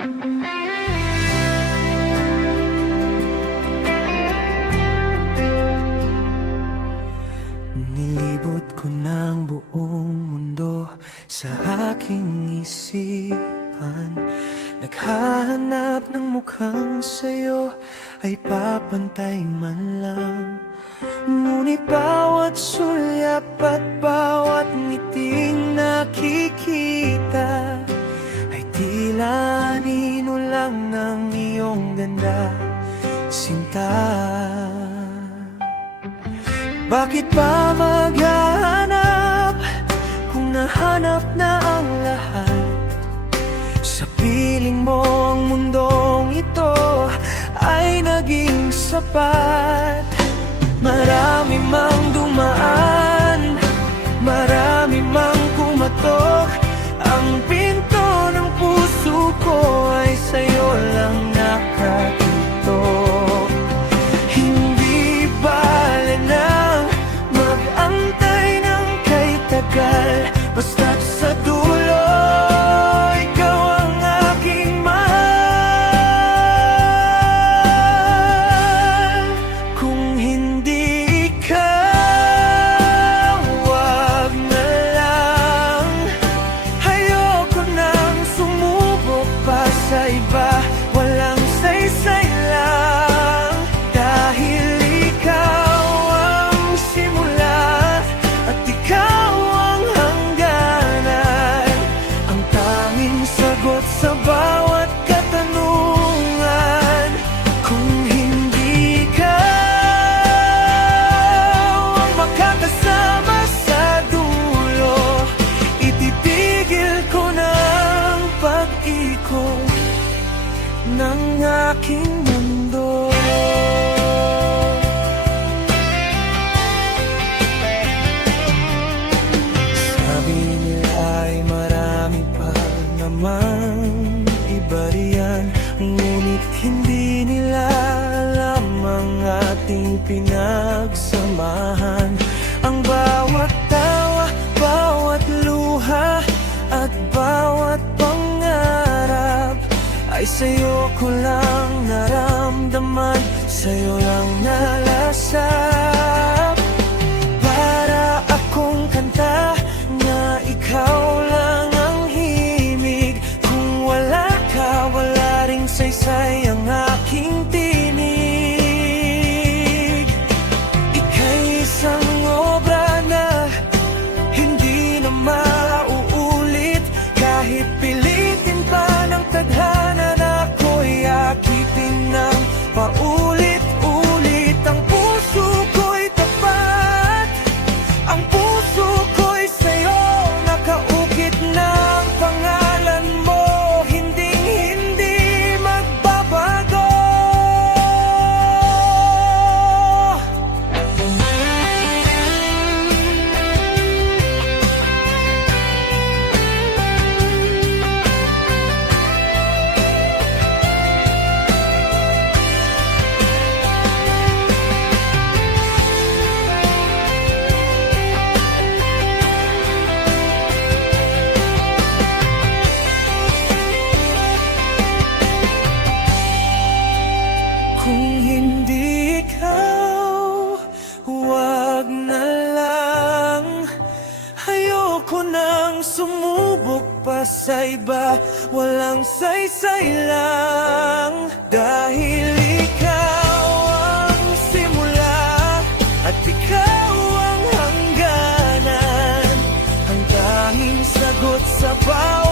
Nilibot ko ng buong mundo sa aking isipan. Naghahanap ng mukhang sa'yo ay papantay man lang. Ngunit bawat sulyap at bawat ngiting nakikita ay tila anino lang ng iyong ganda, sinta. Bakit ba maghahanap kung nahanap na ang lahat? Sa piling mo ang mundong ito ay naging sapat. Marami mang dumaan, marami mang kumatok, ang pinto ng puso ko ay sa'yo lang nakatutok. Hindi bale nang mag-antay ng kay tagal, basta't sa dulo ikaw ang aking mahal. Kung hindi ikaw, wag na lang. Ayoko nang sumubok pa sa iba, walang saysay lang. Dahil ikaw ang simula at ikaw ang hangganan, ang tanging sagot sa bawat katanungan. Kung hindi ikaw ang makakasama sa dulo, ititigil ko ng pag-ikot ng aking mundo. Sabi nila ay marami pa namang iba riyan, ngunit hindi nila alam ang ating pinagsamahan. Ang bawat tawa, bawat luha at bawat pangarap ay sa'yo ko lang naramdaman, sa'yo lang nalasap. Para akong kanta na ikaw lang ang himig. Kung wala ka, wala ring saysay ang aking tinig. Ika'y isang obra na hindi na mauulit, kahit pilitin pa ng tadhana na ako'y akitin ng paulit-ulit. Ang puso ko'y tapat, ang puso ko'y sa'yo nakaukit ng pangalan mo, hinding-hindi magbabago. Kung hindi ikaw, wag na lang. Ayoko nang sumubok pa sa iba, walang saysay lang. Dahil ikaw ang simula at ikaw ang hangganan, ang tanging sagot sa bawat